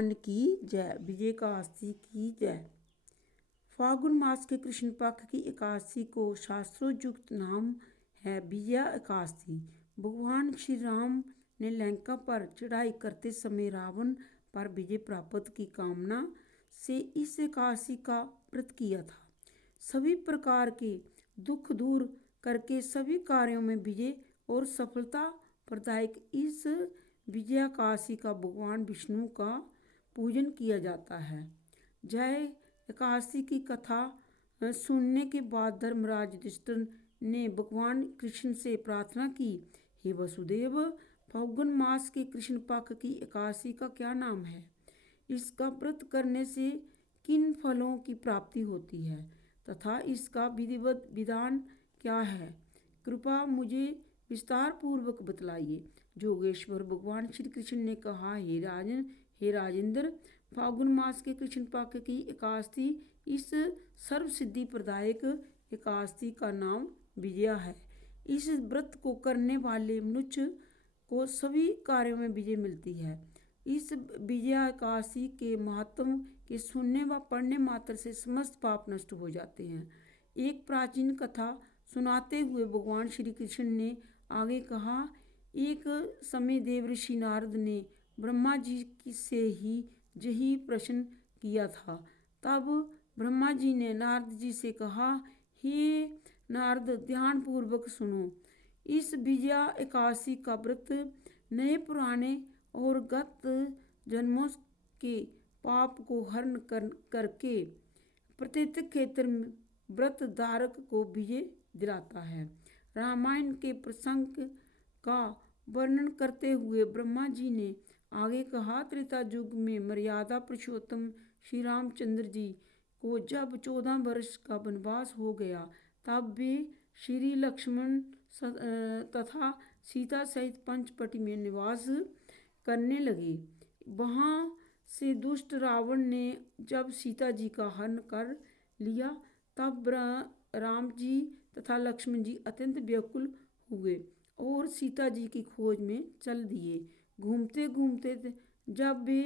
भगवान की जय। विजय एकादशी की जय। फागुन मास के कृष्ण पक्ष की एकादशी को शास्त्रोक्त नाम है विजया एकादशी। भगवान श्री राम ने लंका पर चढ़ाई करते समय रावण पर विजय प्राप्त की कामना से इस एकादशी का व्रत किया था। सभी प्रकार के दुख दूर करके सभी कार्यों में विजय और सफलता प्रदायक इस विजया एकादशी का भगवान विष्णु का पूजन किया जाता है। जय एकादशी की कथा सुनने के बाद धर्मराज युधिष्ठिर ने भगवान कृष्ण से प्रार्थना की, हे वसुदेव, फाल्गुन मास के कृष्ण पक्ष की एकादशी का क्या नाम है? इसका व्रत करने से किन फलों की प्राप्ति होती है तथा इसका विधिवत विधान क्या है? कृपया मुझे विस्तार पूर्वक बतलाइए। जोगेश्वर भगवान श्री कृष्ण ने कहा, हे राजेंद्र, फाल्गुन मास के कृष्ण पक्ष की एकादशी इस सर्व सिद्धि प्रदायक एकादशी का नाम विजया है। इस व्रत को करने वाले मनुष्य को सभी कार्यों में विजय मिलती है। इस विजया एकादशी के महत्व के सुनने व पढ़ने मात्र से समस्त पाप नष्ट हो जाते हैं। एक प्राचीन कथा सुनाते हुए भगवान श्री कृष्ण ने आगे कहा, एक समय देव ऋषि नारद ने ब्रह्मा जी से ही यही प्रश्न किया था। तब ब्रह्मा जी ने नारद जी से कहा, हे नारद, ध्यान पूर्वक सुनो। इस विजया एकादशी का व्रत नए पुराने और गत जन्मों के पाप को हरण करके प्रत्येक क्षेत्र में व्रत धारक को विजय दिलाता है। रामायण के प्रसंग का वर्णन करते हुए ब्रह्मा जी ने आगे कहा, त्रेता युग में मर्यादा पुरुषोत्तम श्री रामचंद्र जी को जब 14 वर्ष का वनवास हो गया, तब वे श्री लक्ष्मण तथा सीता सहित पंचवटी में निवास करने लगे। वहाँ से दुष्ट रावण ने जब सीता जी का हरण कर लिया, तब राम जी तथा लक्ष्मण जी अत्यंत व्याकुल हुए और सीता जी की खोज में चल दिए। घूमते घूमते जब वे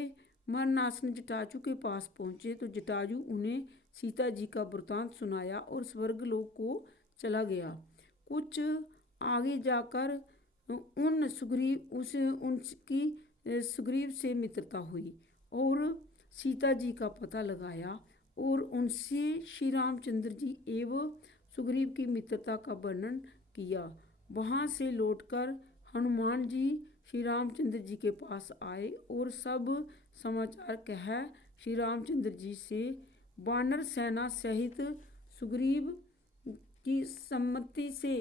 मरणासन जटायु के पास पहुँचे तो जटायु उन्हें सीता जी का वृतांत सुनाया और स्वर्गलोक को चला गया। कुछ आगे जाकर उनकी सुग्रीव से मित्रता हुई और सीता जी का पता लगाया और उनसे श्री रामचंद्र जी एवं सुग्रीव की मित्रता का वर्णन किया। वहाँ से लौटकर हनुमान जी श्री रामचंद्र जी के पास आए और सब समाचार कह श्री रामचंद्र जी से वानर सेना सहित सुग्रीव की सम्मति से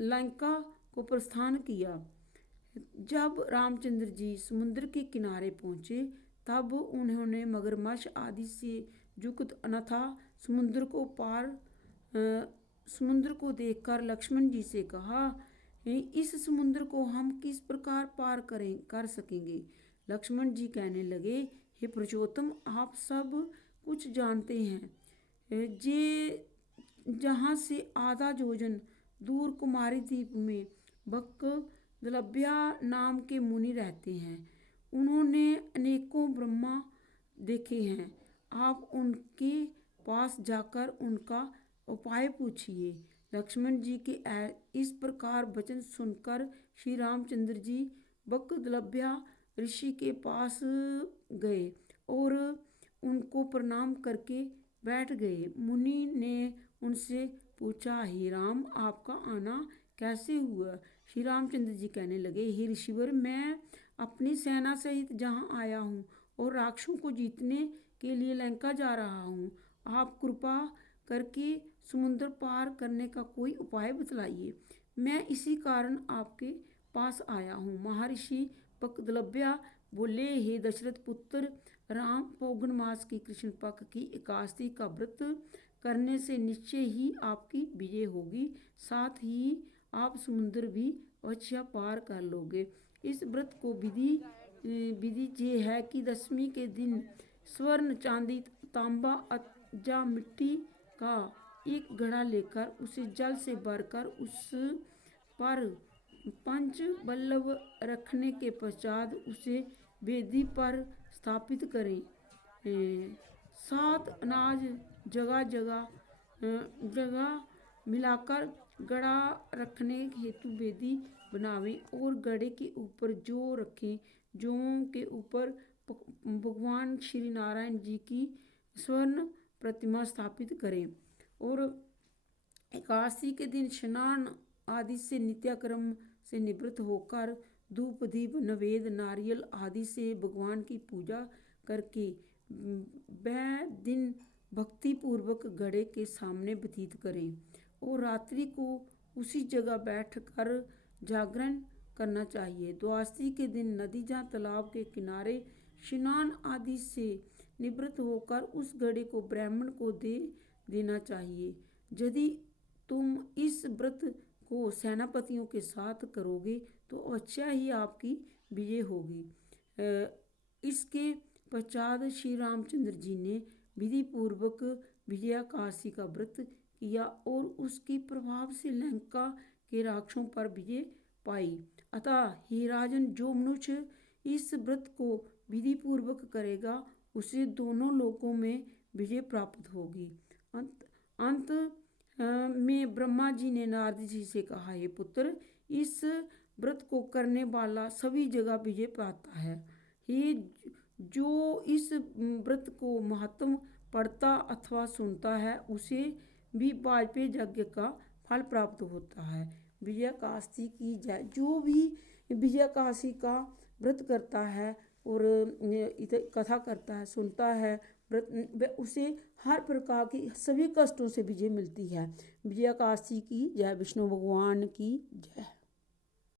लंका को प्रस्थान किया। जब रामचंद्र जी समुद्र के किनारे पहुँचे, तब उन्होंने मगरमच्छ आदि से युक्त अथाह समुद्र को देखकर लक्ष्मण जी से कहा, इस समुद्र को हम किस प्रकार पार कर सकेंगे? लक्ष्मण जी कहने लगे, हे पुरुषोत्तम, आप सब कुछ जानते हैं। जहाँ से आधा योजन दूर कुमारी द्वीप में बकदलभ्या नाम के मुनि रहते हैं। उन्होंने अनेकों ब्रह्मा देखे हैं। आप उनके पास जाकर उनका उपाय पूछिए। लक्ष्मण जी के इस प्रकार वचन सुनकर श्री रामचंद्र जी बकदलभ्या ऋषि के पास गए और उनको प्रणाम करके बैठ गए। मुनि ने उनसे पूछा, हे राम, आपका आना कैसे हुआ? श्री रामचंद्र जी कहने लगे, हे ऋषिवर, मैं अपनी सेना सहित जहाँ आया हूँ और राक्षसों को जीतने के लिए लंका जा रहा हूँ। आप कृपा करके समुद्र पार करने का कोई उपाय बतलाइए। मैं इसी कारण आपके पास आया हूँ। महर्षि बकदलभ्या बोले, हे दशरथ पुत्र राम, फाल्गुन मास की कृष्ण पक्ष की एकादशी का व्रत करने से निश्चय ही आपकी विजय होगी, साथ ही आप समुद्र भी अवश्य पार कर लोगे। इस व्रत को विधि ये है कि दशमी के दिन स्वर्ण, चांदी, तांबा या मिट्टी का एक घड़ा लेकर उसे जल से भरकर उस पर पंच बल्लभ रखने के पश्चात उसे वेदी पर स्थापित करें। 7 अनाज जगह जगह मिलाकर गड़ा रखने हेतु वेदी बनावें और गड़े के ऊपर जौ रखें। जौ के ऊपर भगवान श्री नारायण जी की स्वर्ण प्रतिमा स्थापित करें और एकादशी के दिन स्नान आदि से नित्यक्रम से निवृत्त होकर धूप दीप नैवेद्य नारियल आदि से भगवान की पूजा करके वह दिन भक्ति पूर्वक घड़े के सामने व्यतीत करें और रात्रि को उसी जगह बैठकर जागरण करना चाहिए। द्वादशी के दिन नदी या तालाब के किनारे स्नान आदि से निवृत्त होकर उस घड़े को ब्राह्मण को दे देना चाहिए। यदि तुम इस व्रत को सेनापतियों के साथ करोगे तो अवश्य ही आपकी विजय होगी। इसके पश्चात श्री रामचंद्र जी ने विधि पूर्वक विजयाकाशी का व्रत किया और उसके प्रभाव से लंका के राक्षसों पर विजय पाई। अतः हे राजन, जो मनुष्य इस व्रत को विधि पूर्वक करेगा उसे दोनों लोकों में विजय प्राप्त होगी। अंत में ब्रह्मा जी ने नारद जी से कहा, हे पुत्र, इस व्रत को करने वाला सभी जगह विजय पाता है। ये जो इस व्रत को महत्व पढ़ता अथवा सुनता है उसे भी वाजपेयी यज्ञ का फल प्राप्त होता है। विजयाकाशी की जय। जो भी विजयाकाशी का व्रत करता है और कथा करता है, सुनता है व्रत, उसे हर प्रकार की सभी कष्टों से विजय मिलती है। विजयाकाशी की जय। विष्णु भगवान की जय।